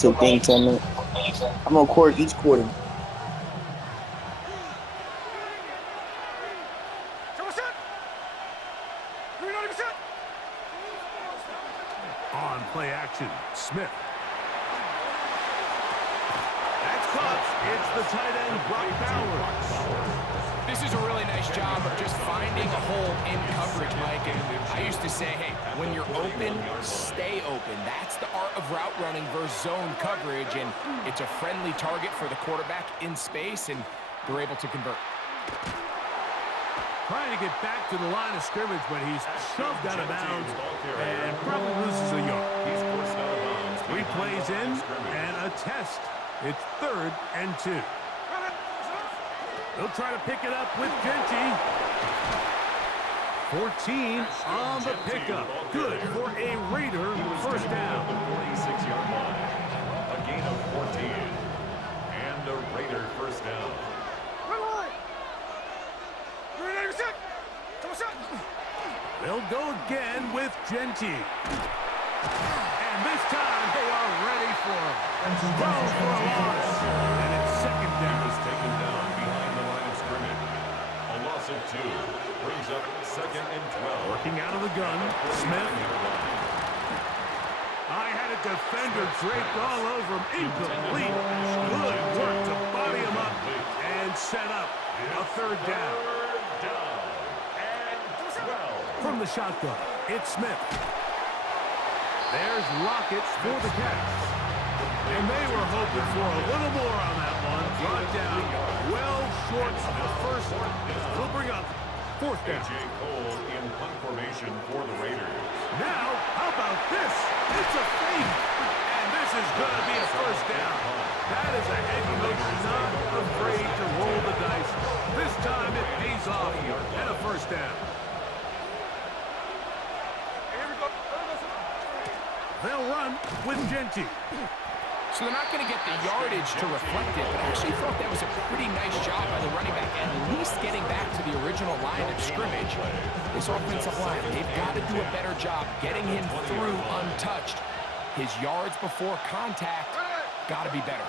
to think 10 minutes. I'm gonna record each quarter. On play action, Smith. That's caught. It's the tight end, Brock Bowers. This is a really nice job of just finding a hole in coverage, Mike. And I used to say, hey, when you're open, stay open. That's the art of route running versus zone coverage, and it's a friendly target for the quarterback in space, and they're able to convert. Trying to get back to the line of scrimmage, but he's shoved out of bounds and probably loses a yard. 3 plays in and a test. It's 3rd and 2. They'll try to pick it up with Genty. 14 on the pickup. Good for a Raider first down. 46-yard line. A gain of 14. And a Raider first down. They'll go again with Genty. And this time they are ready for him. Throw for a loss. And it's 2nd down. Is taken down behind the line of scrimmage. A loss of 2 brings up 2nd and 12. Working out of the gun, Smith. I had a defender draped all over him. Incomplete. Good work to body him up and set up a 3rd down. From the shotgun, it's Smith. There's Lockett for the catch. And they were hoping for a little more on that one. Brought down well short of the first one. We'll bring up 4th down. A.J. Cole in punt formation for the Raiders. Now, how about this? It's a fake. And this is going to be a first down. That is a head coach not afraid to roll the dice. This time it pays off and a first down. They'll run with Genty. So they're not going to get the yardage to reflect it, but I actually thought that was a pretty nice job by the running back, at least getting back to the original line of scrimmage. This offensive line, they've got to do a better job getting him through untouched. His yards before contact got to be better.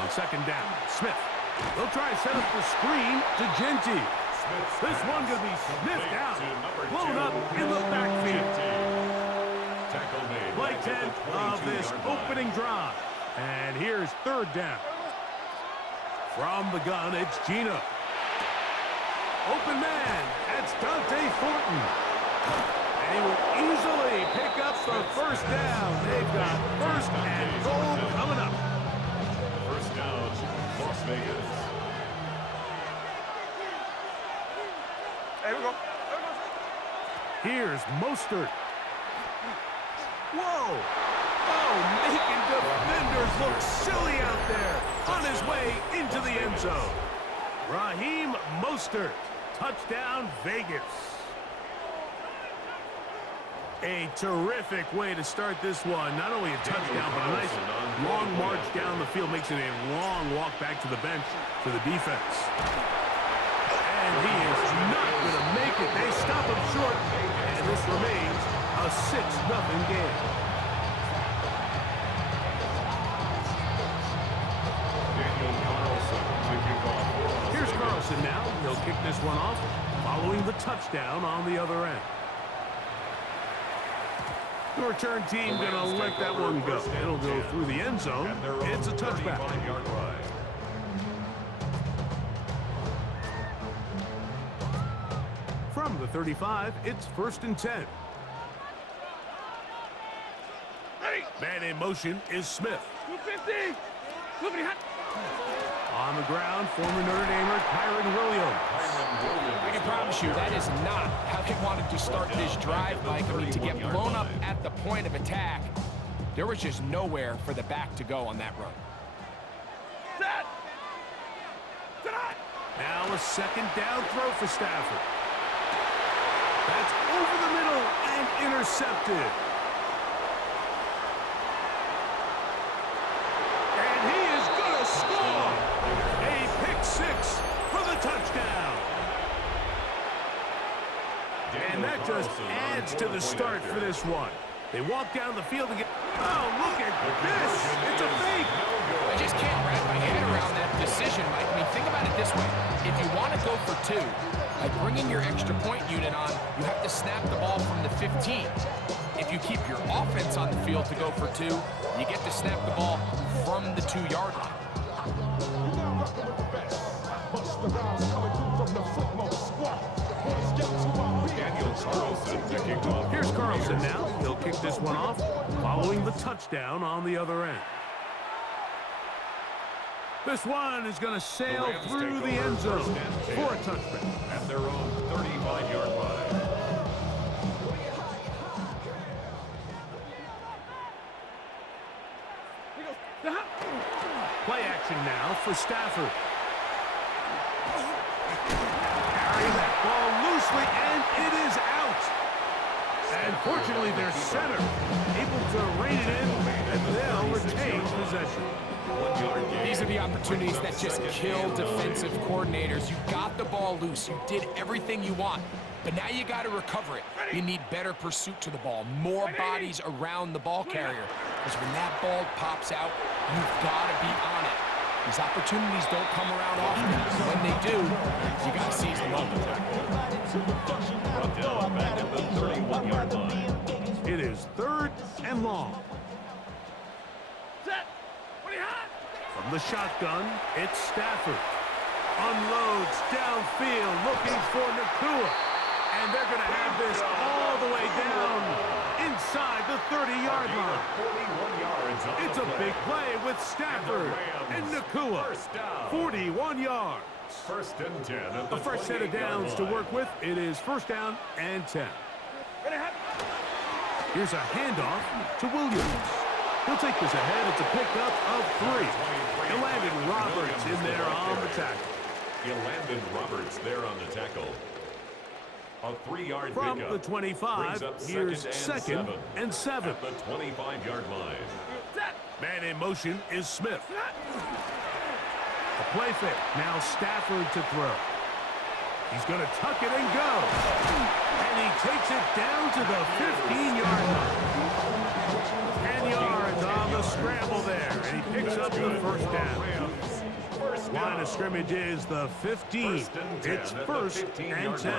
On 2nd down, Smith. They'll try to set up the screen to Genty. This one going to be sniffed out, blown up in the backfield. Play 10 of this opening drive. And here's 3rd down. From the gun, it's Gino. Open man, that's Dante Thornton. And he will easily pick up the first down. They've got 1st and goal coming up. First down, Las Vegas. There we go. Here's Mostert. Whoa! Oh, making defenders look silly out there. On his way into the end zone. Raheem Mostert. Touchdown, Vegas. A terrific way to start this one. Not only a touchdown, but a nice long march down the field. Makes it a long walk back to the bench for the defense. And he is not going to make it. They stop him short. And this remains a 6-0 game. Here's Carlson now. He'll kick this one off, following the touchdown on the other end. The return team going to let that one go. It'll go through the end zone. It's a touchback. From the 35, it's 1st and 10. Man in motion is Smith. 250. On the ground, former Notre Damer Kyren Williams. I can promise you that is not how they wanted to start this drive, Mike. I mean, to get blown up at the point of attack, there was just nowhere for the back to go on that run. Now a 2nd down throw for Stafford. That's over the middle and intercepted. And he is going to score. A pick 6 for the touchdown. And that just adds to the start for this one. They walk down the field and get... Oh, look at this. go for 2. By bringing your extra point unit on, you have to snap the ball from the 15. If you keep your offense on the field to go for 2, you get to snap the ball from the 2-yard line. Here's Carlson now. He'll kick this one off, following the touchdown on the other end. This one is going to sail through the end zone for a touchdown. At their own 35-yard line. Play action now for Stafford. Carrying that ball loosely, and it is out. And fortunately, their center able to rein it in, and they'll retain possession. These are the opportunities that just kill defensive coordinators. You got the ball loose. You did everything you want. But now you got to recover it. You need better pursuit to the ball, more bodies around the ball carrier. Because when that ball pops out, you've got to be on it. These opportunities don't come around often. When they do, you got to seize the moment. Back at the 31-yard line. It is 3rd and long. From the shotgun, it's Stafford. Unloads downfield, looking for Nacua. And they're going to have this all the way down inside the 30-yard line. 41 yards. It's a big play with Stafford and Nacua. 41 yards. 1st and 10. A fresh set of downs to work with. It is 1st down and 10. Here's a handoff to Williams. He'll take this ahead. It's a pickup of 3. Elandon Roberts in there on the tackle. Elandon Roberts there on the tackle. A 3-yard From pickup. the 25, here's 2nd and 7. At the 25-yard line. Man in motion is Smith. A play fake. Now Stafford to throw. He's going to tuck it and go. And he takes it down to the 15-yard line. 10 yards on the scramble there. And he picks up the 1st down. Line of scrimmage is the 15. It's 1st and 10.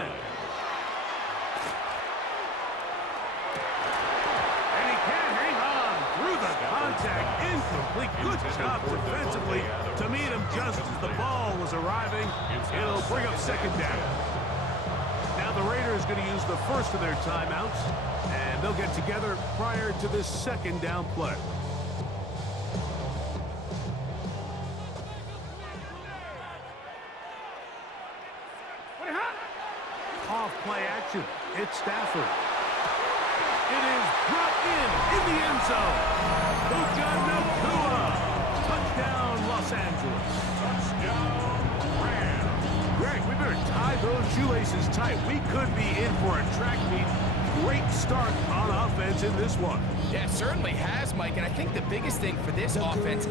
And he can't hang on through the contact. Incomplete. Good job defensively to meet him just as the ball was arriving. It'll bring up 2nd down. Now the Raiders going to use the first of their timeouts, and they'll get together prior to this 2nd down play. Off play action. It's Stafford. It is brought in the end zone. Puka Nacua. Touchdown, Los Angeles. Touchdown, Rams. Greg, we better tie those shoelaces tight. We could be in for a track meet. Great start on offense in this one. Yeah, it certainly has, Mike. And I think the biggest thing for this offense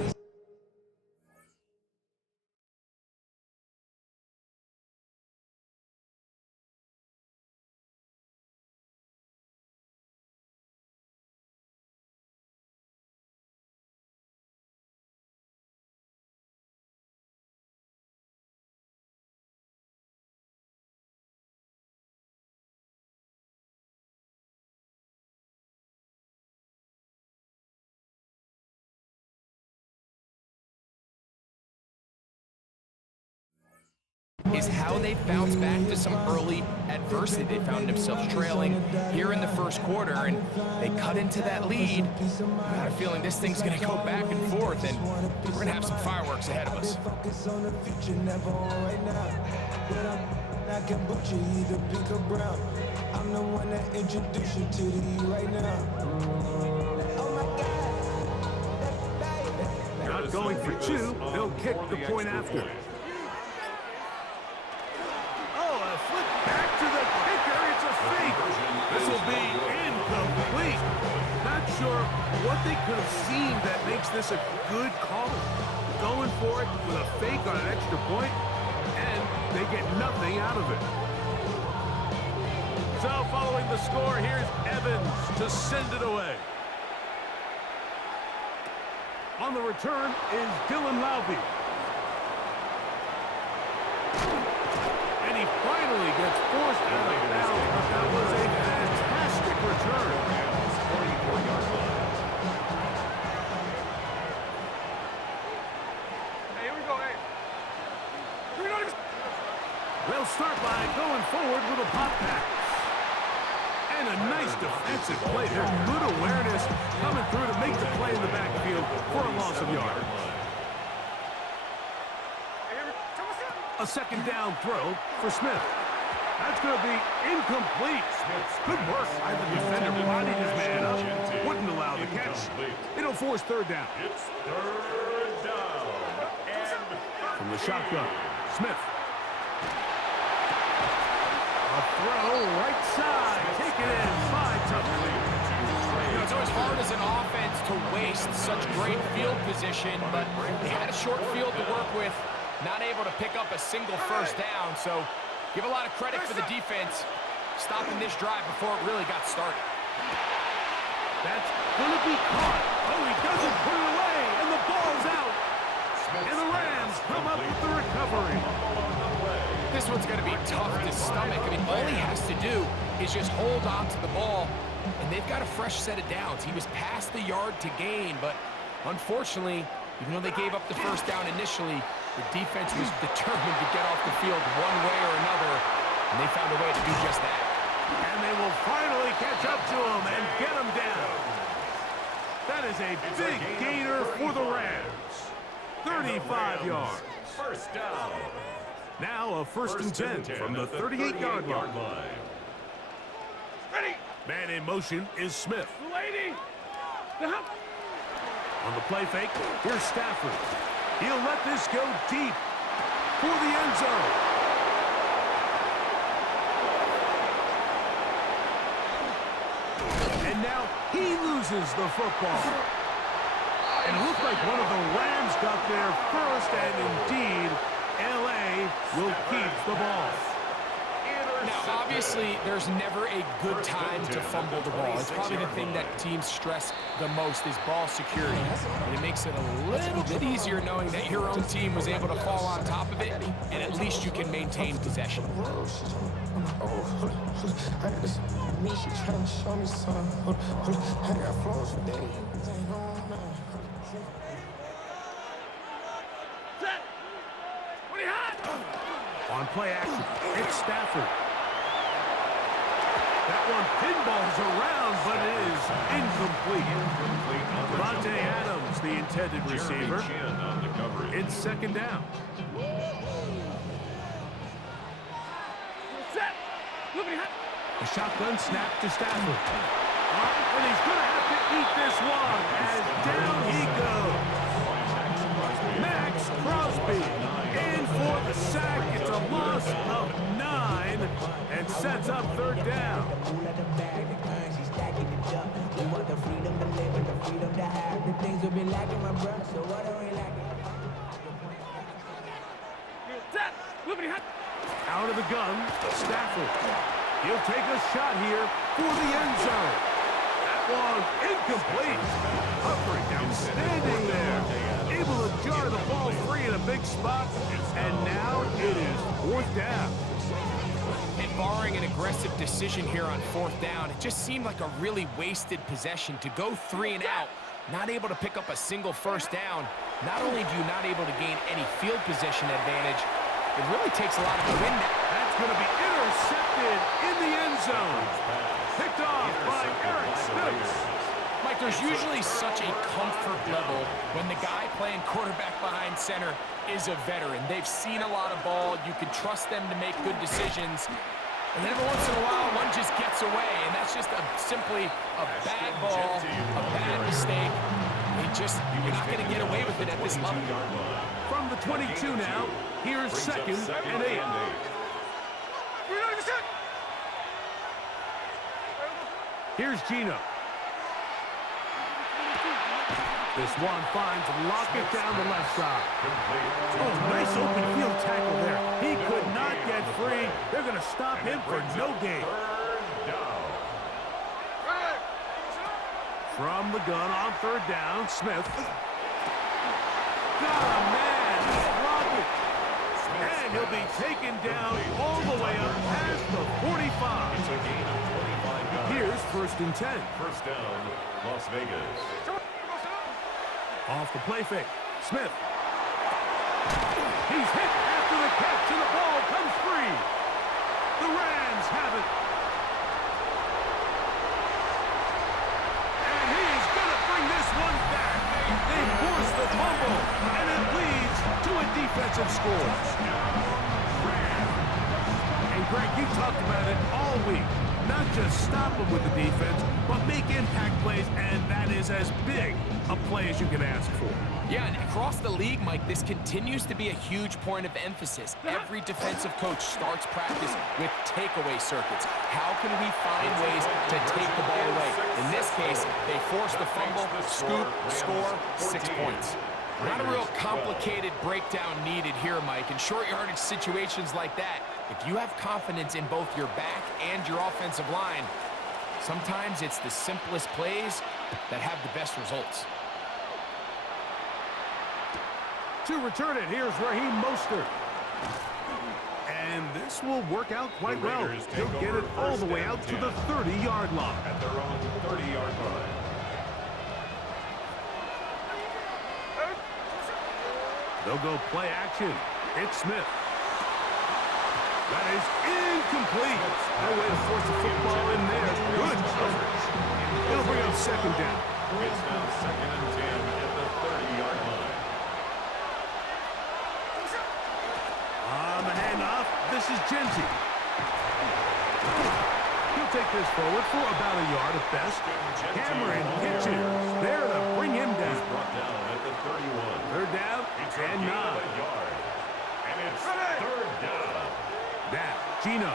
is how they bounce back to some early adversity. They found themselves trailing here in the 1st quarter, and they cut into that lead. I got a feeling this thing's going to go back and forth, and we're going to have some fireworks ahead of us. I can butcher either pink or brown. I'm the one that introduced you to the right now. Not going for 2. They'll kick the point after. Back to the kicker, it's a fake. This will be incomplete. Not sure what they could have seen that makes this a good call. Going for it with a fake on an extra point, and they get nothing out of it. So following the score, here's Evans to send it away. On the return is Dylan Laube. And he finally gets forced out of bounds, but that was a fantastic return. They'll start by going forward with a pop pass. And a nice defensive play there. Good awareness coming through to make the play in the backfield for a loss of yard. A second down throw for Smith. That's going to be incomplete. Good work by the defender. Bodied his man up. Wouldn't allow the catch. It'll force third down. It's third down. From the shotgun, Smith. A throw right side. Taken in by Tucker. It's always hard as an offense to waste such great field position, but they had a short field to work with. Not able to pick up a single first down, so give a lot of credit for the defense stopping this drive before it really got started. That's going to be caught. Oh, he doesn't put it away, and the ball's out. And the Rams come up with the recovery. This one's going to be tough to stomach. I mean, all he has to do is just hold on to the ball, and they've got a fresh set of downs. He was past the yard to gain, but unfortunately, even though they gave up the first down initially, the defense was determined to get off the field one way or another, and they found a way to do just that. And they will finally catch up to him and get him down. That is a big gainer for the Rams. 35 yards. First down. Now a first and 10 from the 38-yard line. Ready. Man in motion is Smith. Lady. On the play fake, here's Stafford. He'll let this go deep for the end zone. And now he loses the football. And it looked like one of the Rams got there first, and indeed, L.A. will keep the ball. Now, obviously, there's never a good time to fumble the ball. It's probably the thing that teams stress the most is ball security. And it makes it a little bit easier knowing that your own team was able to fall on top of it, and at least you can maintain possession. On play action, it's Stafford. That one pinballs around, but it is incomplete. Devontae Adams, the intended receiver. It's second down. A shotgun snap to Stafford. And he's going to have to eat this one as down he goes. Max Crosby in for the sack. It's a loss of 9 and sets up third down. Out of the gun, Stafford. He'll take a shot here for the end zone. That one incomplete. Humphrey outstanding there. Able to jar the ball free in a big spot. And now it is fourth down. And barring an aggressive decision here on fourth down, it just seemed like a really wasted possession to go 3 and out, not able to pick up a single first down. Not only do you not able to gain any field position advantage, it really takes a lot of the win now. That's going to be intercepted in the end zone. Picked off by Eric Stokes. Mike, there's usually such a comfort level when the guy playing quarterback behind center is a veteran. They've seen a lot of ball. You can trust them to make good decisions. And then every once in a while, one just gets away, and that's just simply a bad ball, a bad mistake. You're not going to get away with it at this level. From the 22 now, here's second and 8. Here's Gino. This one finds Lockett down the left side. Oh, nice open field tackle there. He could not get free. They're going to stop him for no gain. From the gun on third down, Smith. Got a man, Lockett. And And he'll be taken down all the way up past the 45. It's a gain of 25 yards. Here's 1st and 10. First down, Las Vegas. Off the play fake. Smith. He's hit after the catch, and the ball comes free. The Rams have it. And he is going to bring this one back. They force the fumble, and it leads to a defensive score. And Greg, you talked about it all week. Not just stop them with the defense, but make impact plays, and that is as big a play as you can ask for. Yeah, and across the league, Mike, this continues to be a huge point of emphasis. Every defensive coach starts practice with takeaway circuits. How can we find ways to take the ball away? In this case, they force the fumble, scoop, score, 6 points. Not a real complicated breakdown needed here, Mike. In short yardage situations like that, if you have confidence in both your back and your offensive line, sometimes it's the simplest plays that have the best results. To return it, here's Raheem Mostert. And this will work out quite well. He'll get it all the way out to the 30-yard line. At their own 30-yard line. They'll go play action. It's Smith. That is incomplete. No way to force the football in there. Good coverage. They'll bring up 2nd down. It's now 2nd and 10 at the 30-yard line. On the handoff, this is Genty. He'll take this forward for about a yard at best. Cameron pitches there to bring him down. Brought down at the 31. 3rd down and 9. Yard. And it's 3rd down. Now, Gino.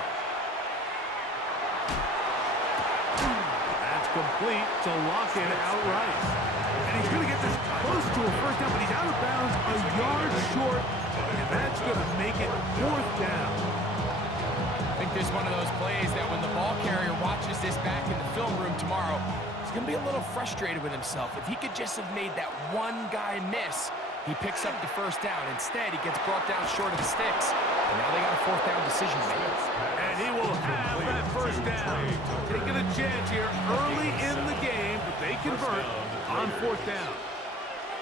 That's complete to Lockett outright. And he's going to get this close to a 1st down, but he's out of bounds a yard short, and that's going to make it 4th down. I think there's one of those plays that when the ball carrier watches this back in the film room tomorrow, he's going to be a little frustrated with himself. If he could just have made that one guy miss, he picks up the 1st down. Instead, he gets brought down short of the sticks, and now they got a 4th down decision to make. And he will have that 1st down. Taking a chance here early in the game, but they convert on 4th down.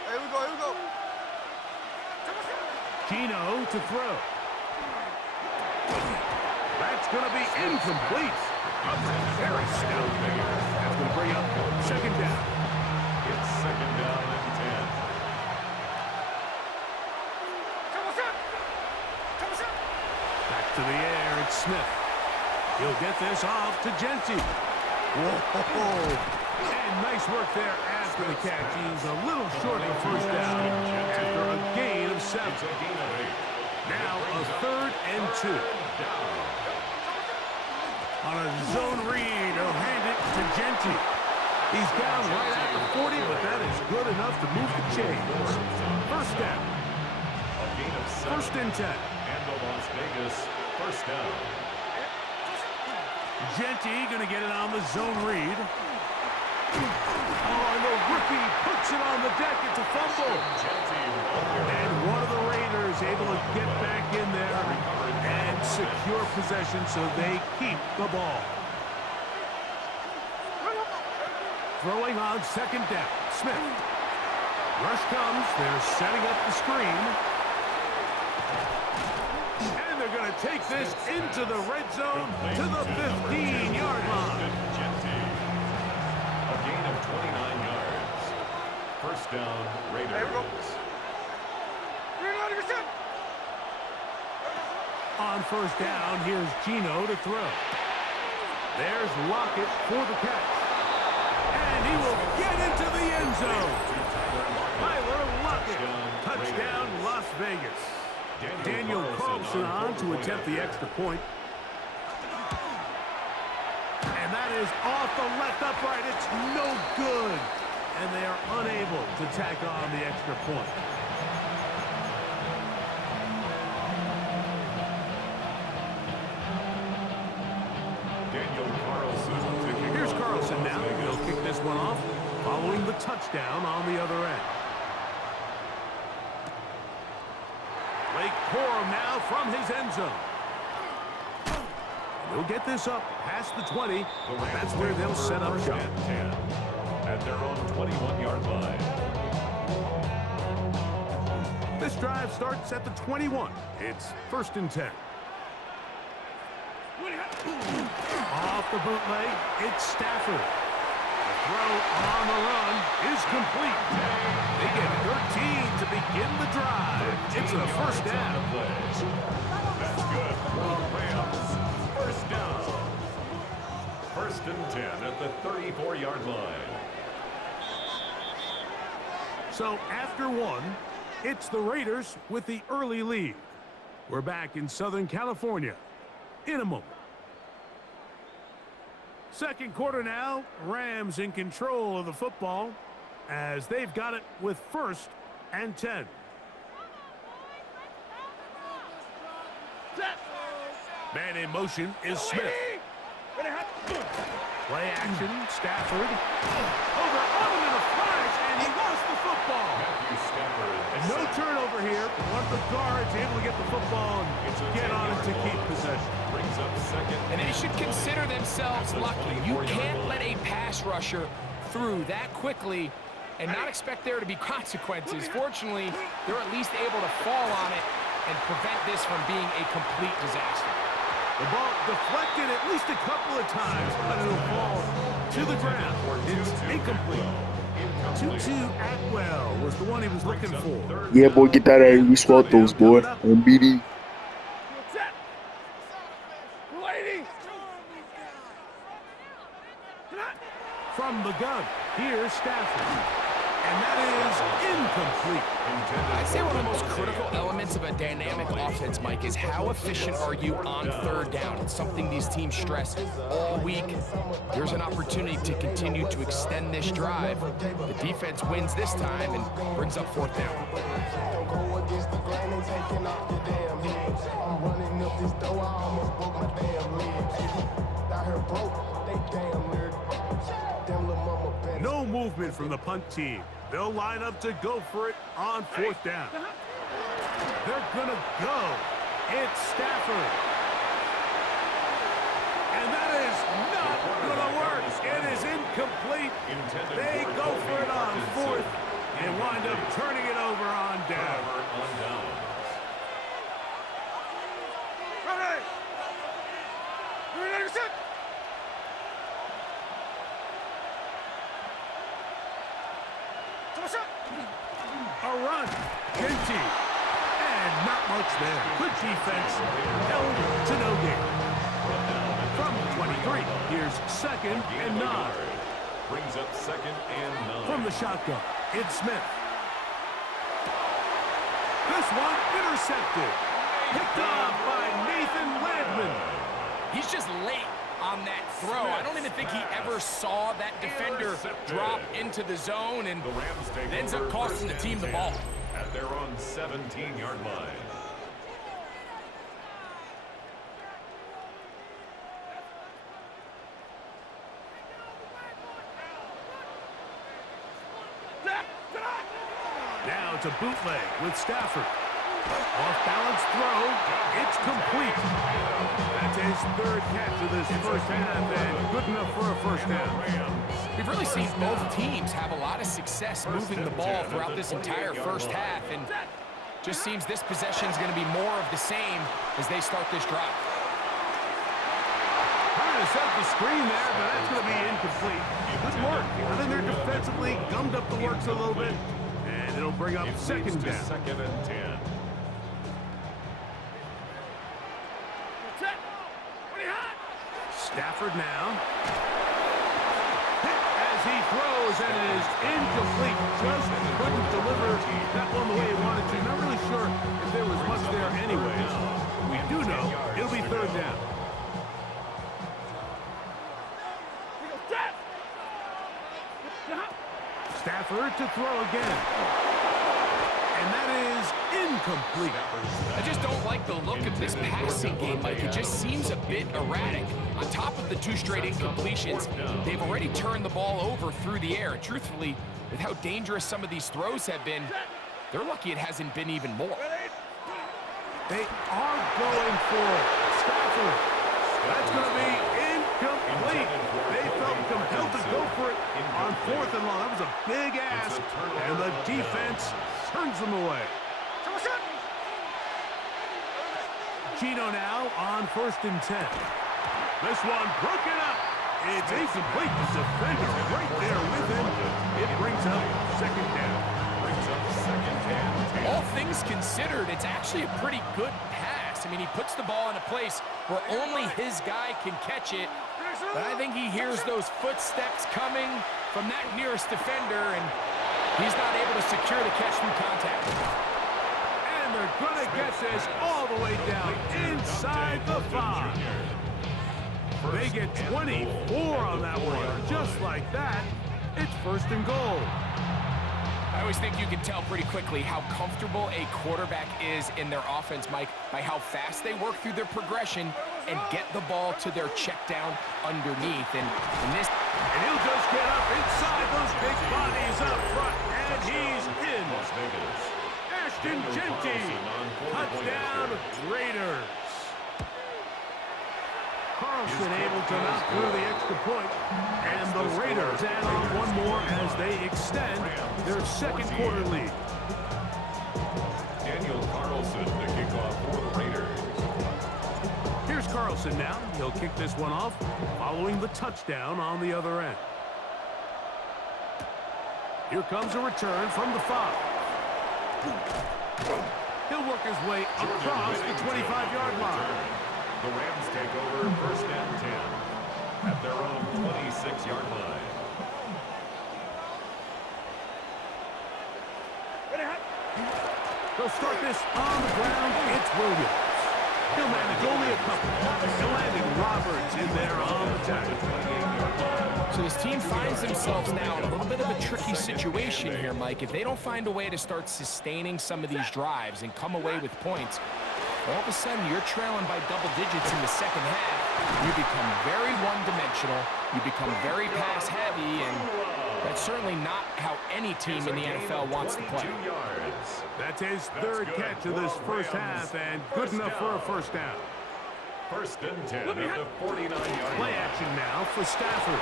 Here we go. Gino to throw. That's going to be incomplete. Very stout there. That's going to bring up 2nd down. It's 2nd down and 10. Back to the air, it's Smith. He'll get this off to Genty. Whoa! And nice work there after the catch. He's a little short of 1st down after a gain of 7. It's a gain of 8. Now a 3rd and 2. On a zone read, he'll hand it to Genty. He's down right at the 40, but that is good enough to move the chains. 1st down. A gain of 7. 1st and 10. And the Las Vegas 1st down. Genty going to get it on the zone read. Oh, and the rookie puts it on the deck. It's a fumble. And one of the Raiders able to get back in there and secure possession so they keep the ball. Throwing on 2nd down. Smith. Rush comes. They're setting up the screen. And they're going to take this into the red zone to the 15-yard line. A gain of 29 yards. 1st down, Raiders. On 1st down, here's Gino to throw. There's Lockett for the catch. And he will get into the end zone. Tyler Lockett. Touchdown, Las Vegas. Daniel Carlson on to attempt the extra point. And that is off the left upright. It's no good. And they are unable to tack on the extra point. Here's Carlson now. He'll kick this one off, following the touchdown on the other end. They core him now from his end zone. He'll get this up past the 20. That's where they'll set up shop. 10 at their own 21-yard line. This drive starts at the 21. It's 1st and 10. Off the bootleg, it's Stafford. The throw on the run is complete. They get 13 to begin the drive. It's a 1st down. That's good for the Rams. 1st down. 1st and 10 at the 34-yard line. So after 1, it's the Raiders with the early lead. We're back in Southern California in a moment. 2nd quarter now, Rams in control of the football as they've got it with 1st and 10. Man in motion is Smith. Play action, Stafford. Over him in a flash, and he lost the football. Matthew Stafford. And no turnover here. One of the guards able to get the football and get on it to keep possession. Brings up 2nd. And they should consider themselves lucky. You can't let a pass rusher through that quickly and not expect there to be consequences. Fortunately, they're at least able to fall on it and prevent this from being a complete disaster. The ball deflected at least a couple of times, but it'll fall to the ground. It's incomplete. Tutu Atwell was the one he was looking for. Yeah, boy, get that out. We swat those, boy. On BD. From the gun, here's Stafford. And that is incomplete. I'd say one of the most critical elements of a dynamic offense, Mike, is how efficient are you on 3rd down. It's something these teams stress all week. There's an opportunity to continue to extend this drive. The defense wins this time and brings up 4th down. No movement from the punt team. They'll line up to go for it on 4th down. They're gonna go. It's Stafford. And that is not gonna work. It is incomplete. They go for it on 4th and wind up turning it over on down. A run. Genty. And not much there. Good defense. Held to no gain. From the 23, here's 2nd and 9. Brings up 2nd and 9. From the shotgun, it's Smith. This one intercepted. Picked off by Nathan Landman. He's just late on that throw. I don't even think he ever saw that defender drop into the zone, and it ends up costing the team the ball. At their own 17-yard line. Now it's a bootleg with Stafford. Off-balance throw. It's complete. That's his 3rd catch of this 1st half, and good enough for a 1st down. We've really seen both teams have a lot of success moving the ball throughout this entire 1st half, and just seems this possession is going to be more of the same as they start this drive. Trying to set the screen there, but that's going to be incomplete. Good work. I think they're defensively gummed up the works a little bit, and it'll bring up 2nd down. 2nd and 10. Stafford now. Hit as he throws, and it is incomplete. Just couldn't deliver that one the way he wanted to. Not really sure if there was much there anyways. We do know it'll be 3rd down. Stafford to throw again. And that is incomplete. I just don't like the look of this passing game, Mike. It just seems a bit erratic. On top of the 2 straight incompletions, they've already turned the ball over through the air. And truthfully, with how dangerous some of these throws have been, they're lucky it hasn't been even more. They are going for it. Stafford. That's going to be incomplete. They felt compelled to go for it on 4th and long. That was a big ask, and the defense turns them away. Gino now on 1st and 10. This one broken up. It's incomplete. The defender right there with him. It brings up 2nd down. All things considered, it's actually a pretty good pass. I mean, he puts the ball in a place where only his guy can catch it. But I think he hears those footsteps coming from that nearest defender, and he's not able to secure the catch through contact. And they're going to get this all the way down inside the 5. They get 24 on that one. Just like that, it's 1st and goal. I always think you can tell pretty quickly how comfortable a quarterback is in their offense, Mike, by how fast they work through their progression and get the ball to their check down underneath. And he'll just get up inside those big bodies up front, and he's in. Ashton Jeanty, touchdown Raiders. Carlson able to knock through the extra point, and the Raiders add on one more as they extend their 2nd quarter lead. Daniel Carlson, the kickoff for the Raiders. Here's Carlson now. He'll kick this one off following the touchdown on the other end. Here comes a return from the 5. He'll work his way across the 25-yard line. The Rams take over 1st and 10 at their own 26-yard line. They'll start this on the ground. It's Williams. He'll manage only a couple. He'll landing Roberts in there on the tackle. So this team finds themselves now in a little bit of a tricky situation here, Mike. If they don't find a way to start sustaining some of these drives and come away with points, all of a sudden you're trailing by double digits in the 2nd half. You become very one-dimensional. You become very pass-heavy, and that's certainly not how any team in the NFL wants to play. That's his 3rd catch of this 1st half, and good enough for a 1st down. 1st and 10 at the 49-yard Play line. action now for Stafford.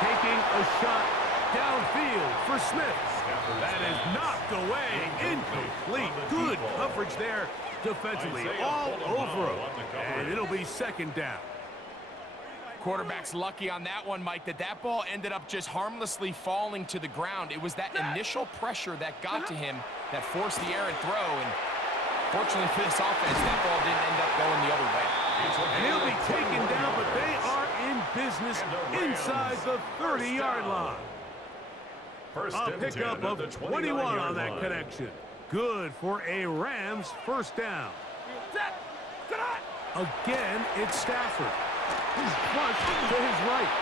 Taking a shot downfield for Smith. That is knocked away. Incomplete. Good coverage there defensively. All over him. And it'll be 2nd down. Quarterback's lucky on that one, Mike, that ball ended up just harmlessly falling to the ground. It was that initial pressure that got to him that forced the errant throw, and fortunately for this offense, that ball didn't end up going the other way. And he'll be taken down, but they are in business inside the 30-yard line. A pickup of 21 on that connection. Good for a Rams 1st down. Again, it's Stafford. He's flushed to his right.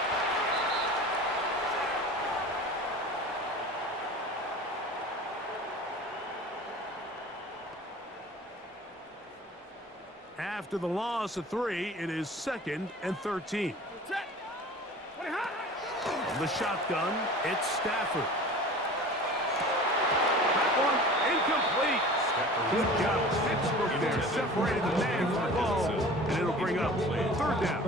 After the loss of 3, it is 2nd and 13. From the shotgun, it's Stafford. That one incomplete. Good job, Pittsburgh there, separated the man from the ball, and it'll bring up 3rd down.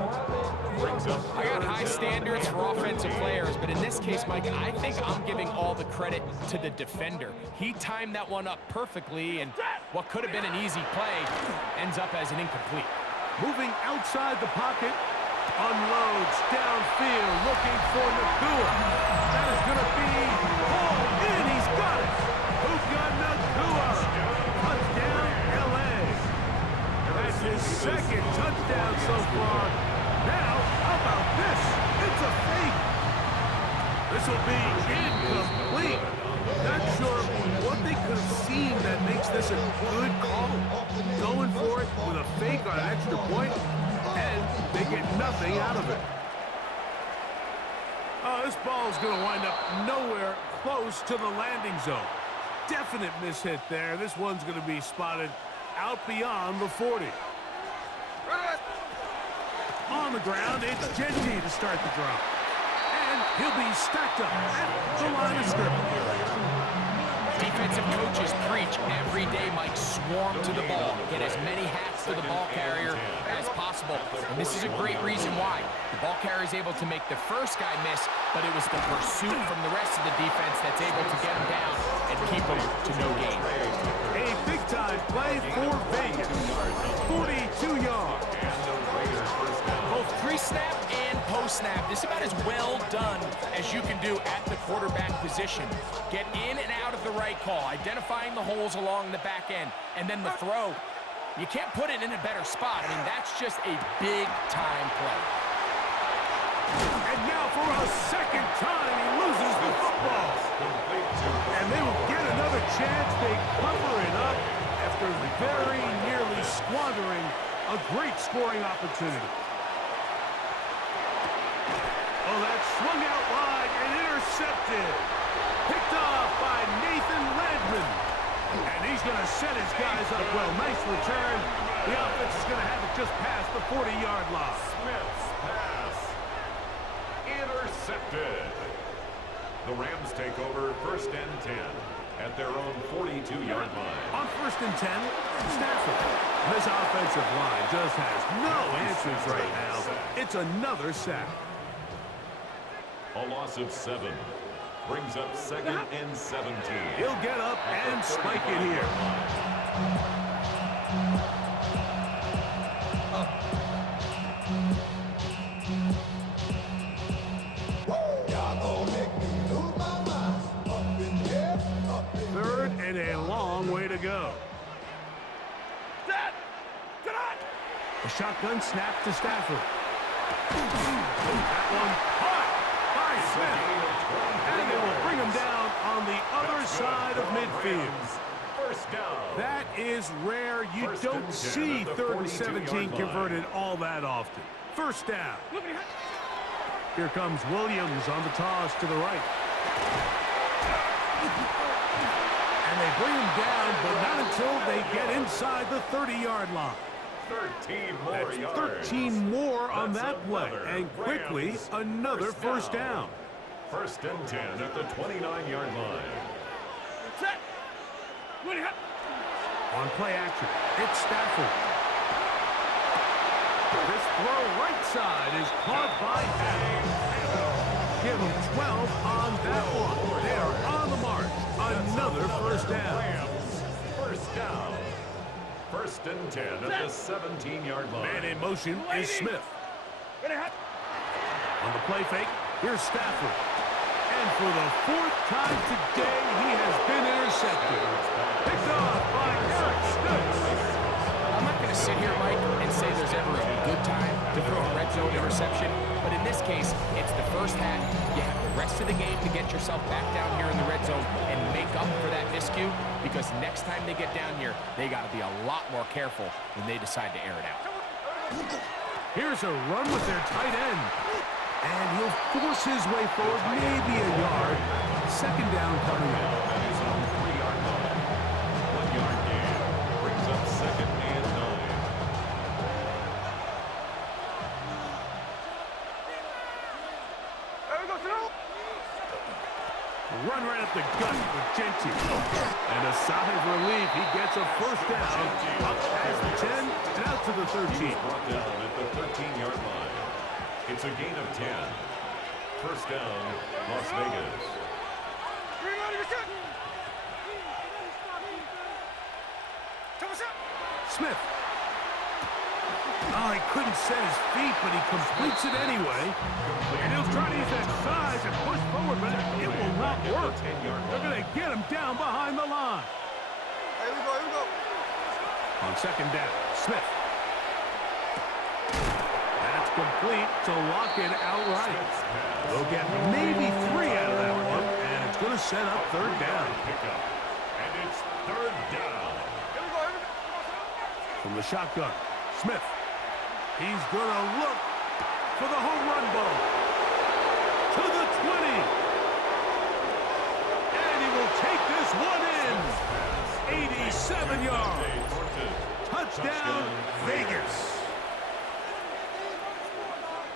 I got high standards for offensive players, but in this case, Mike, I think I'm giving all the credit to the defender. He timed that one up perfectly, and what could have been an easy play ends up as an incomplete. Moving outside the pocket, unloads downfield, looking for Nacua. That is going to be hauled in. He's got it. Puka Nacua. Touchdown, L.A. That's his 2nd touchdown so far. Now, how about this? It's a fake. This will be incomplete. Not sure what they could have seen that makes this a good call. Going for it with a fake on an extra point, and they get nothing out of it. Oh, this ball's going to wind up nowhere close to the landing zone. Definite mishit there. This one's going to be spotted out beyond the 40. On the ground, it's Jeanty to start the drop. And he'll be stacked up at the line of scrimmage. Defensive coaches preach every day, Mike, swarm to the ball, get as many hats to the ball carrier as possible. And this is a great reason why. The ball carrier is able to make the first guy miss, but it was the pursuit from the rest of the defense that's able to get him down and keep him to no gain. A big-time play for Vegas. 42 yards. Both pre-snap and post-snap, this is about as well done as you can do at the quarterback position. Get in and out of the right call, identifying the holes along the back end, and then the throw. You can't put it in a better spot. I mean, that's just a big-time play. And now for a second time, he loses the football. And they will get another chance. They cover it up after very nearly squandering a great scoring opportunity. Oh, that swung out wide and intercepted. Picked off by Nathan Landman. And he's going to set his guys up well. Nice return. The offense is going to have it just past the 40-yard line. Smith's pass intercepted. The Rams take over 1st and 10 at their own 42-yard line. On 1st and 10, Stafford. This offensive line just has no answers right now. It's another sack. A loss of 7 brings up 2nd and 17. He'll get up and spike it here. Third and a long way to go. A shotgun snap to Stafford. That one caught by Smith. And they will bring him down on the other side of midfield. First down. That is rare. You First don't and 10 see at the 3rd and 42-yard 17 line. converted all that often. First down. Here comes Williams on the toss to the right. And they bring him down, but not until they get inside the 30-yard line. 13 more That's yards. 13 more on That's that play. another And quickly, Rams another first down. 1st and 10 at the 29-yard line. On play action, it's Stafford. This throw right side is caught by Adams. Give them 12 on that one. They are on the march. Another first down. Rams, first down. 1st and 10 at the 17-yard line. Man in motion is Smith. On the play fake, here's Stafford. And for the 4th time today, he has been intercepted. Picked off by Eric Stutz. I'm not going to sit here, Mike, and say there's ever a good time to throw a red zone interception, but in this case, it's the first half. You have the rest of the game to get yourself back down here in the red zone and make up for that miscue, because next time they get down here, they got to be a lot more careful when they decide to air it out. Here's a run with their tight end. And he'll force his way forward, maybe a yard. Second down coming up. That is on the 3-yard line. 1-yard gain brings up 2nd and 9. Run right up the gut with Genty. And a sigh of relief. He gets a first down. Up past the 10 and out to the 13. Brought down at the 13-yard line. It's a gain of 10. First down, Las Vegas. Smith. Oh, he couldn't set his feet, but he completes it anyway. And he'll try to use that size and push forward, but it will not work. They're going to get him down behind the line. Here we go, here we go. On second down, Smith. That's complete to lock it outright. They'll get maybe 3 out of that one, and it's going to set up 3rd down. Pickup. And it's 3rd down. Here we go, here we go. From the shotgun, Smith. He's going to look for the home run ball. To the 20. And he will take this one in. 87 yards. Touchdown, Vegas.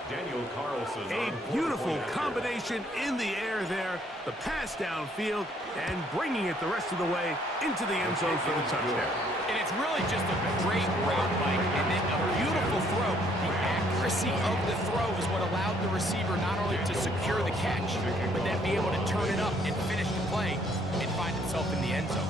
Daniel Carlson. A beautiful combination in the air there. The pass downfield and bringing it the rest of the way into the end zone for the touchdown. And if It's really just a great route, Mike, and then a beautiful throw. The accuracy of the throw is what allowed the receiver not only to secure the catch, but then be able to turn it up and finish the play and find himself in the end zone.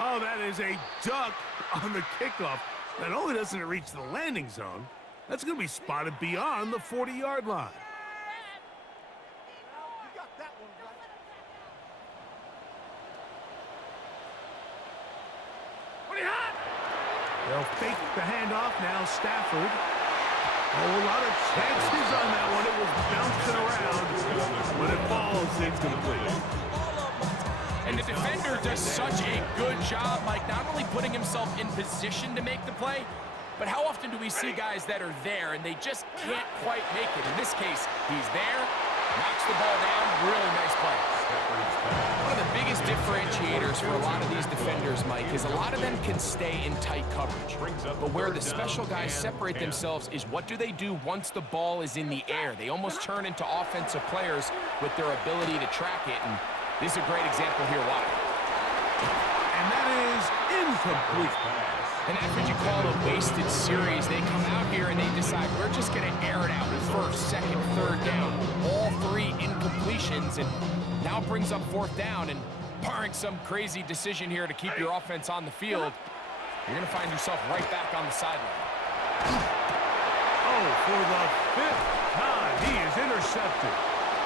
Oh, that is a duck on the kickoff. Not only doesn't it reach the landing zone, that's going to be spotted beyond the 40-yard line. You got that one, buddy. They'll fake the handoff now. Stafford. Oh, a lot of chances on that one. It was bouncing around, but it falls incomplete. And the defender does such a good job, Mike, not only putting himself in position to make the play, but how often do we see guys that are there and they just can't quite make it? In this case, he's there, knocks the ball down, really nice play. One of the biggest differentiators for a lot of these defenders, Mike, is a lot of them can stay in tight coverage. But where the special guys separate themselves is what do they do once the ball is in the air? They almost turn into offensive players with their ability to track it, and this is a great example here. Why? And that is incomplete. And that's what you call a wasted series. They come out here and they decide we're just going to air it out. First, second, third down. All three incompletions, and now it brings up fourth down. And barring some crazy decision here to keep your offense on the field, you're going to find yourself right back on the sideline. Oh, for the fifth time, he is intercepted.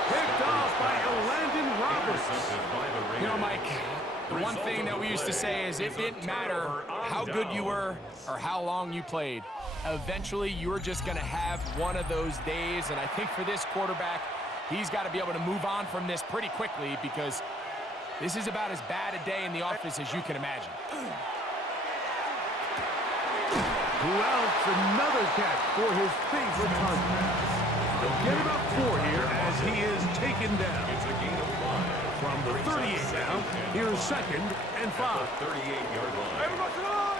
Picked off by Elandon Roberts. You know, Mike, the one thing that we used to say is it didn't matter how good you were or how long you played. Eventually, you were just going to have one of those days, and I think for this quarterback, he's got to be able to move on from this pretty quickly because this is about as bad a day in the office as you can imagine. Who else? Another catch for his favorite target. They'll get about 4 here as he is taken down. From the 38 now, here's second and 5. 38-yard line. Hey, we got to run.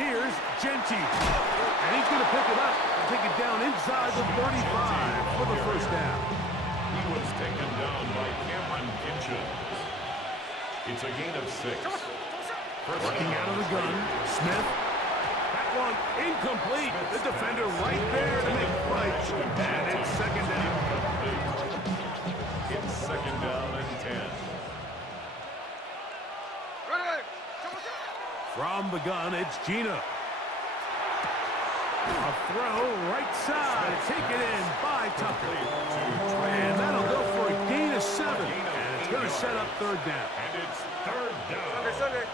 Here's Genty. And he's going to pick it up and take it down inside the 35 for the first down. He was taken down by Cameron Kinchins. It's a gain of 6. Working out of the gun, Smith. That one incomplete. The defender right there to make the fight. And it's second down. It's second down and 10. Ready. From the gun, it's Gina. A throw right side. Taken in by Tucker. And that'll go for a gain of 7. And it's going to set up third down. And it's third down. Sunday.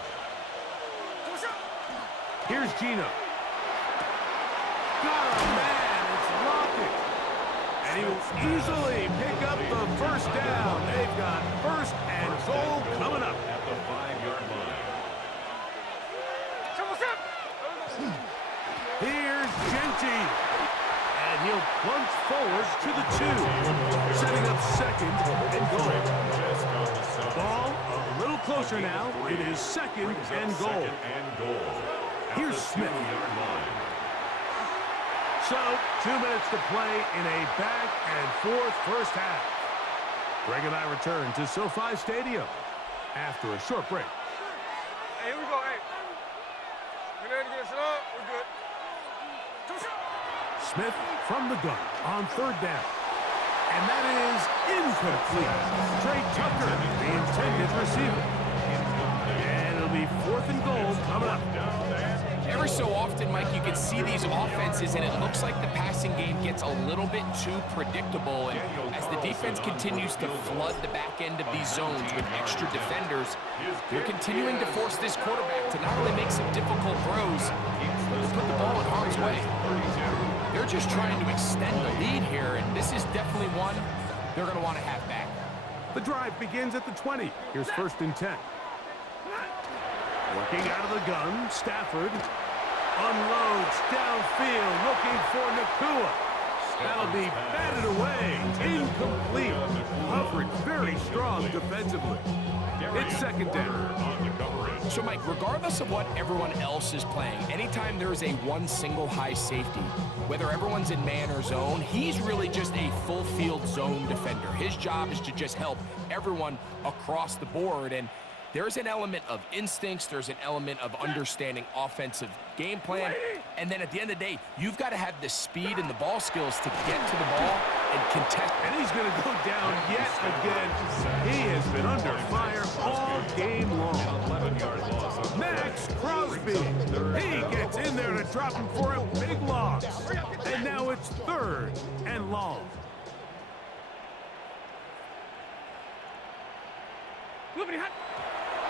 Here's Gino. Got a man. It's Lockett. And he will easily pick up the first down. They've got first and goal coming up. At the 5-yard line. Here's Genty. And he'll plunge forward to the 2. Setting up second and goal. Just on the side. Ball a little closer now. It is second and goal. Second and goal. Here's Smith. 2-yard line. So, 2 minutes to play in a back-and-forth first half. Greg and I return to SoFi Stadium after a short break. Hey, here we go. Hey. We're ready to get us up. We're good. Smith from the gun on third down. And that is incomplete. Trey Tucker, the intended receiver. And it'll be fourth and goal coming up. Every so often, Mike, you can see these offenses, and it looks like the passing game gets a little bit too predictable. And as the defense continues to flood the back end of these zones with extra defenders, they're continuing to force this quarterback to not only make some difficult throws, but to put the ball in harm's way. They're just trying to extend the lead here, and this is definitely one they're going to want to have back. The drive begins at the 20. Here's first and 10. Working out of the gun, Stafford unloads downfield, looking for Nakua. That'll be batted away. Incomplete. Coverage very strong defensively. It's second down. So, Mike, regardless of what everyone else is playing, anytime there is a one single high safety, whether everyone's in man or zone, he's really just a full field zone defender. His job is to just help everyone across the board. And there's an element of instincts, there's an element of understanding offensive game plan, and then at the end of the day, you've got to have the speed and the ball skills to get to the ball and contest. And he's going to go down yet again. He has been under fire all game long. 11-yard loss. Max Crosby. He gets in there to drop him for a big loss. And now it's third and long.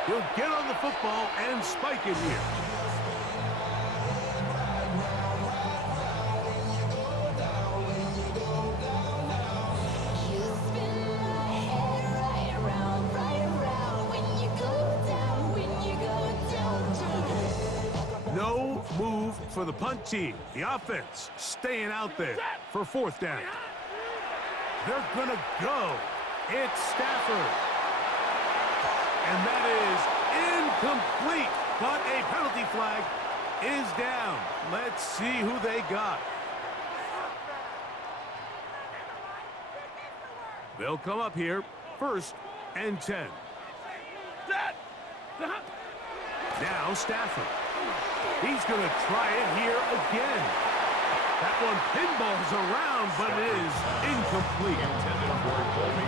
He'll get on the football and spike it here. No move for the punt team. The offense staying out there for fourth down. They're going to go. It's Stafford. And that is incomplete. But a penalty flag is down. Let's see who they got. They'll come up here, 1st and 10. Now Stafford. He's going to try it here again. That one pinballs around, but it is incomplete.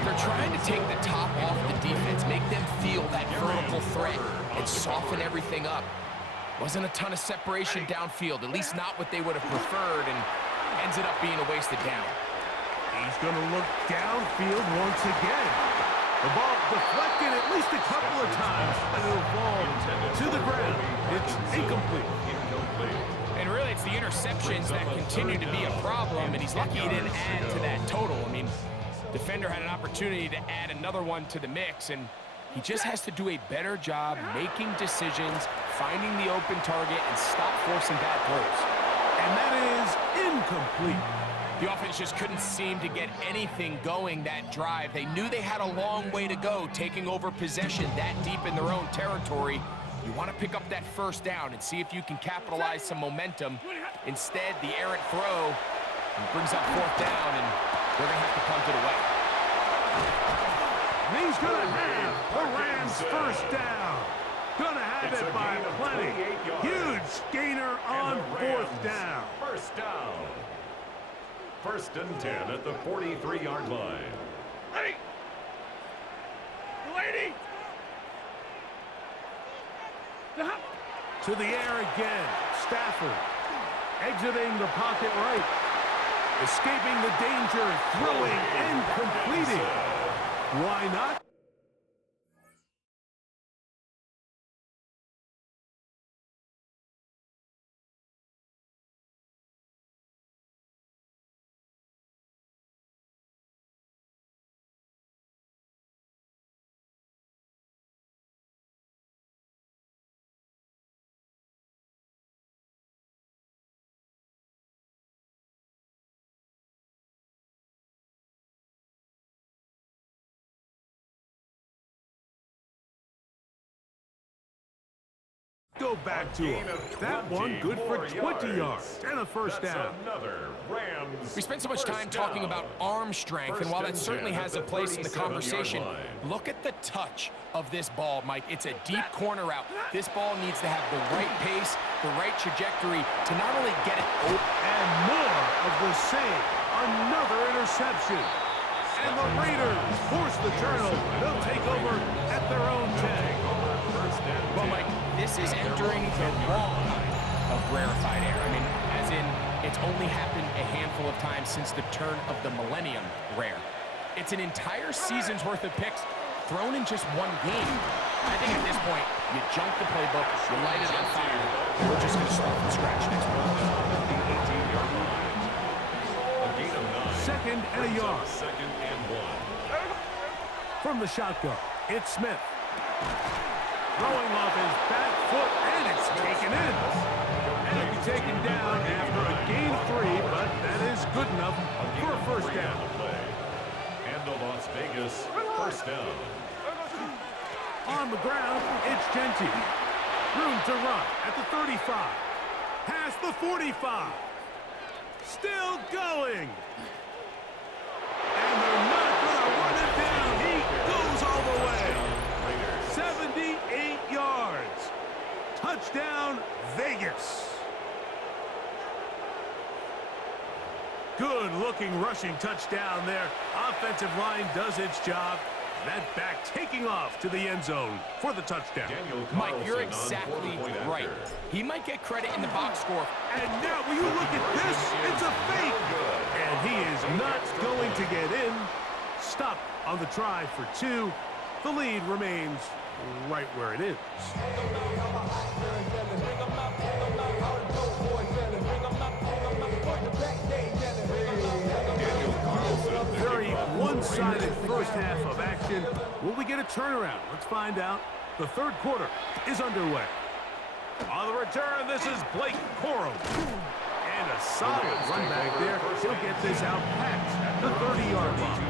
They're trying to take the top off the defense, make them feel that vertical threat, and soften everything up. Wasn't a ton of separation downfield, at least not what they would have preferred, and ends it up being a wasted down. He's going to look downfield once again. The ball deflected at least a couple of times, and it'll fall to the ground. It's incomplete. And really, it's the interceptions that continue to be a problem, and he's lucky he didn't add to that total. I mean, defender had an opportunity to add another one to the mix, and he just has to do a better job making decisions, finding the open target, and stop forcing bad throws. And that is incomplete. The offense just couldn't seem to get anything going that drive. They knew they had a long way to go, taking over possession that deep in their own territory. You want to pick up that first down and see if you can capitalize some momentum. Instead, the errant throw brings up fourth down, and they're going to have to punt it away. And he's going to have the Rams first down. Going to have it by plenty. Huge gainer on fourth down. First down. 1st and 10 at the 43-yard line. Lady! Lady! To the air again. Stafford exiting the pocket right. Escaping the danger, throwing and completing. Why not? Go back to him. That one good for 20 yards and a first down. We spent so much time talking about arm strength, and while that certainly has a place in the conversation, look at the touch of this ball, Mike. It's a deep corner route. This ball needs to have the right pace, the right trajectory to not only get it open. And more of the same. Another interception. And the Raiders force the turnover. They'll take over at their own 10. Well, Mike, this is entering the wrong kind of rarefied air. I mean, as in, it's only happened a handful of times since the turn of the millennium rare. It's an entire season's worth of picks thrown in just one game. I think at this point, you junk the playbook, you light it on fire, and we're just going to start from scratch next week. 2nd and a yard. 2nd and 1. From the shotgun, it's Smith. Throwing off his back foot, and it's taken in. And be taken down after a gain of 3, but that is good enough for a first down. And the Las Vegas first down. On the ground, it's Genty. Room to run at the 35. Past the 45. Still going. And they're not going to run it down. He goes all the way. 78 yards. Touchdown, Vegas. Good-looking rushing touchdown there. Offensive line does its job. That back taking off to the end zone for the touchdown. Mike, you're exactly right. He might get credit in the box score. And now, will you look at this? It's a fake. And he is not going to get in. Stop on the try for 2. The lead remains right where it is. Very one-sided first half of action. Will we get a turnaround? Let's find out. The third quarter is underway. On the return, this is Blake Corum. And a solid run back there. He'll get this out past the 30-yard line.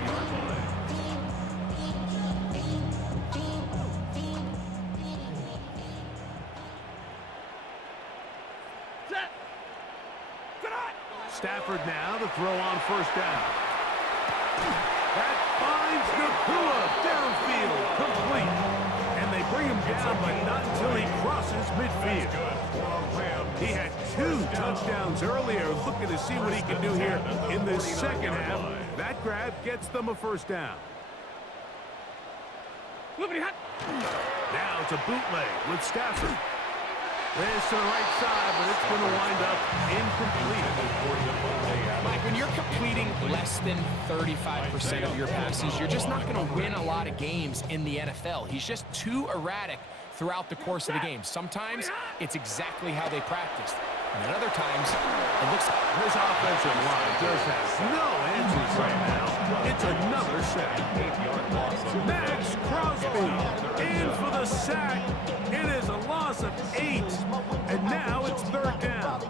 Stafford now to throw on first down. That finds Nakua downfield, complete. And they bring him down, but not until he crosses midfield. He had 2 touchdowns earlier. Looking to see what he can do here in this second half. That grab gets them a first down. Now it's a bootleg with Stafford. This to the right side, but it's going to wind up incomplete. Mike, when you're completing less than 35% of your passes, you're just not going to win a lot of games in the NFL. He's just too erratic throughout the course of the game. Sometimes it's exactly how they practiced. And at other times, it looks like this offensive line just has no answers right now. It's another sack. Max Crosby in for the sack. It is a loss of 8. And now it's third down.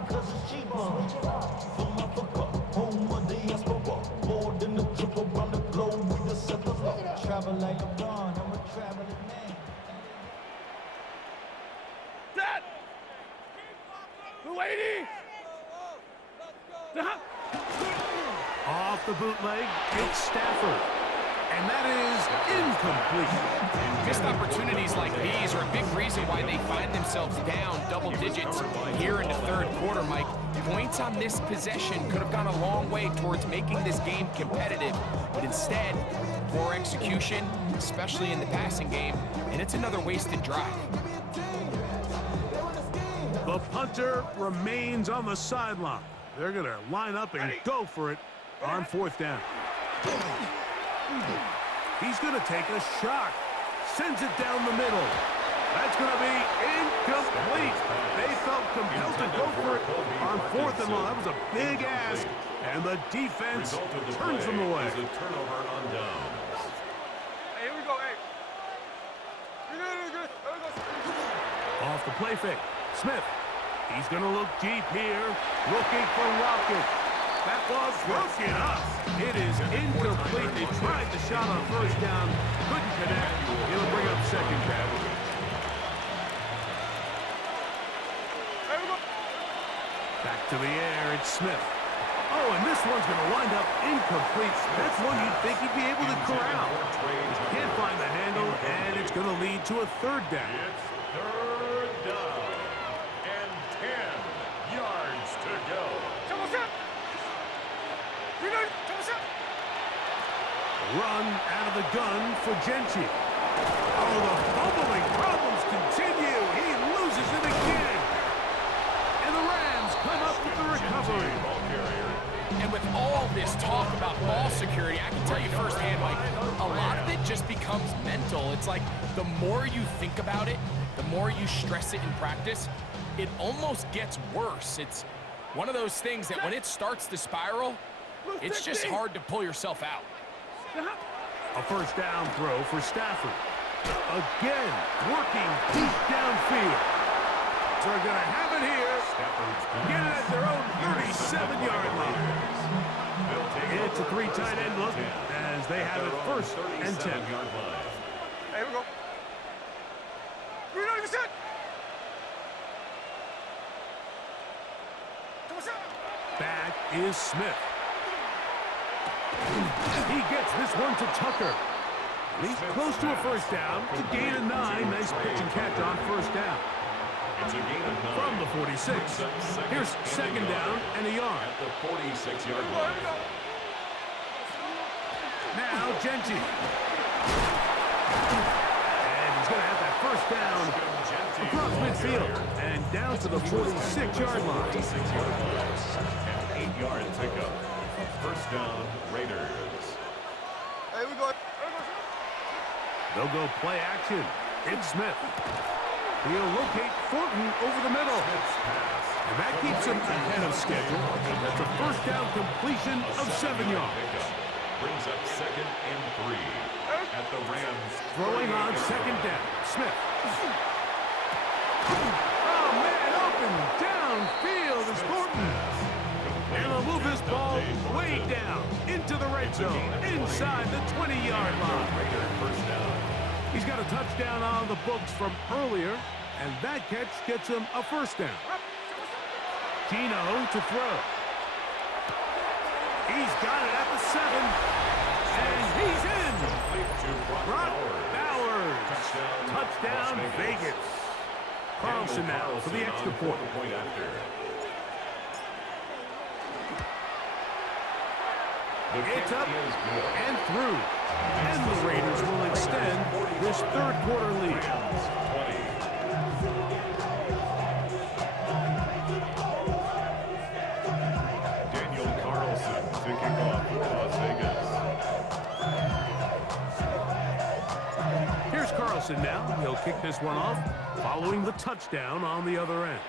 Off the bootleg, it's Stafford. And that is incomplete. Missed opportunities like these are a big reason why they find themselves down double digits here in the third quarter, Mike. Points on this possession could have gone a long way towards making this game competitive, but instead, poor execution, especially in the passing game, and it's another wasted drive. The punter remains on the sideline. They're going to line up and go for it on fourth down. He's going to take a shot. Sends it down the middle. That's going to be incomplete. They felt compelled to go for it on fourth and long. That was a big ask, and the defense turns them away. Turnover on downs. Hey, here we go, hey. You're good. Off the play fake. Smith. He's going to look deep here. Looking for Lockett. That ball broken up. It is incomplete. They tried the shot on first down. Couldn't connect. It'll bring up second down. Back to the air. It's Smith. Oh, and this one's going to wind up incomplete. That's one you'd think he'd be able to corral. He can't find the handle, and it's going to lead to a third down. It's third down and 10 yards to go. Run out of the gun for Genty. Oh, the fumbling problems continue. He loses it again. And the Rams come up with the recovery. And with all this talk about ball security, I can tell you firsthand, Mike, a lot of it just becomes mental. It's like the more you think about it, the more you stress it in practice, it almost gets worse. It's one of those things that when it starts to spiral, it's just hard to pull yourself out. A first down throw for Stafford. Again, working deep downfield. are going to have it here. Get it at their own 37-yard line. It's a three tight end look as they have it first and 10. Hey, here we go. Green on your set. Back is Smith. He gets this one to Tucker. He's close to a first down. It's a gain of 9. Nice pitch and catch on first down. From the 46. Here's second down and a yard. At the 46-yard line. Now Genty. And he's going to have that first down across midfield and down to the 46-yard line. 46-yard line. An 8-yard pickup. First down, Raiders. Hey, we go. They'll go play action. It's Smith. He'll locate Thornton over the middle. And that keeps him ahead of schedule. That's a first down completion of 7 yards. Brings up second and 3 at the Rams. Throwing on second down. Smith. Oh, man, open downfield is Thornton. And they'll move this ball way down into the red zone, inside the 20-yard line. He's got a touchdown on the books from earlier, and that catch gets him a first down. Gino to throw. He's got it at the 7, and he's in. Brock Bowers. Touchdown, Vegas. Carlson now for the extra point. It's up and through. And the Raiders will extend this third quarter lead. Daniel Carlson to kick off for Las Vegas. Here's Carlson now. He'll kick this one off following the touchdown on the other end.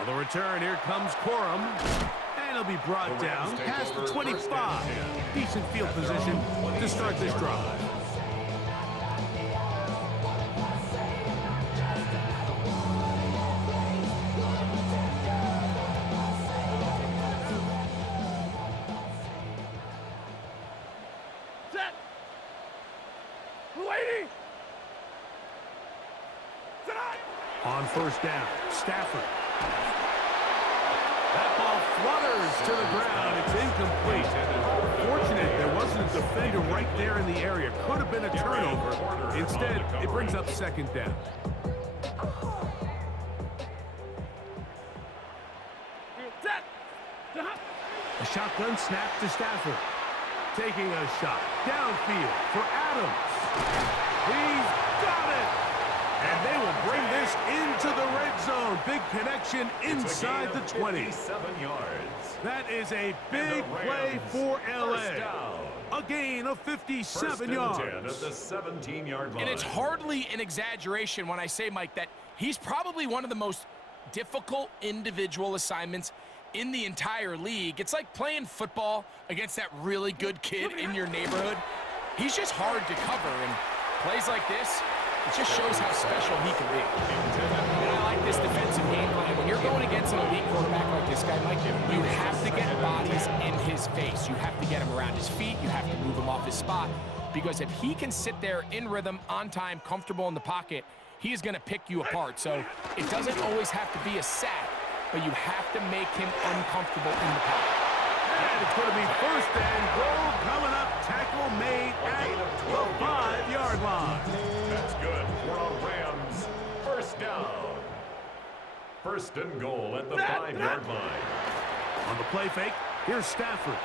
On the return, here comes Corum. And he'll be brought down past the 25. Decent field position to start this drive. Set. Lady. Tonight. On first down, Stafford. That ball flutters to the ground. It's incomplete. Fortunate there wasn't a defender right there in the area. Could have been a turnover. Instead, it brings up second down. Set. A shotgun snap to Stafford. Taking a shot downfield for Adams. He's got it. And they will bring this into the red zone. Big connection inside the 20. 7 yards. That is a big play for LA. A gain of 57 yards. At the 17-yard line. And it's hardly an exaggeration when I say, Mike, that he's probably one of the most difficult individual assignments in the entire league. It's like playing football against that really good kid in your neighborhood. He's just hard to cover, and plays like this, it just shows how special he can be. And I like this defensive game plan. When you're going against an elite quarterback like this guy, Mike, you have to get bodies in his face. You have to get him around his feet. You have to move him off his spot. Because if he can sit there in rhythm, on time, comfortable in the pocket, he's going to pick you apart. So it doesn't always have to be a sack, but you have to make him uncomfortable in the pocket. And it's going to be first and goal coming up. Tackle made at the 5-yard line. That's good for a Rams first down. First and goal at the 5-yard line. On the play fake, here's Stafford.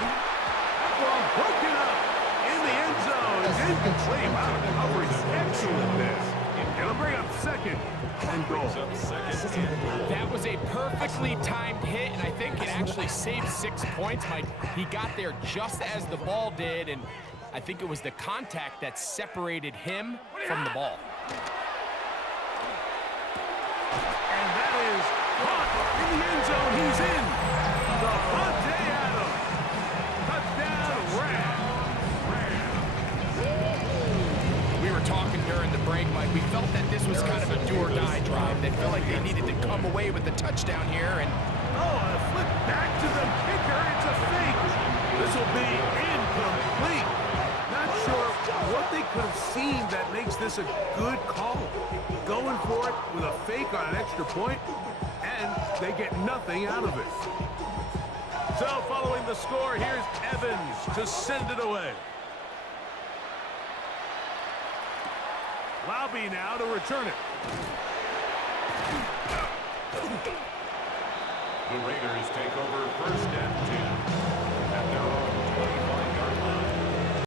That ball broken up in the end zone. It's incomplete. Wow, the coverage is excellent there. It'll bring up second and goal. That was a perfectly timed hit, and I think it actually saved 6 points. Mike, he got there just as the ball did, and I think it was the contact that separated him from the ball. And that is caught in the end zone. He's in. Davante Adams. Touchdown, Rams. We were talking during the break, Mike. We felt that this was kind of a do-or-die drive. They felt like they needed to come away with the touchdown here, and Oh, a flip back to the kicker. It's a fake. This will be incomplete. Not sure what they could have seen that makes this a good call. Going for it with a fake on an extra point, and they get nothing out of it. So following the score, here's Evans to send it away. Laube now to return it. The Raiders take over 1st and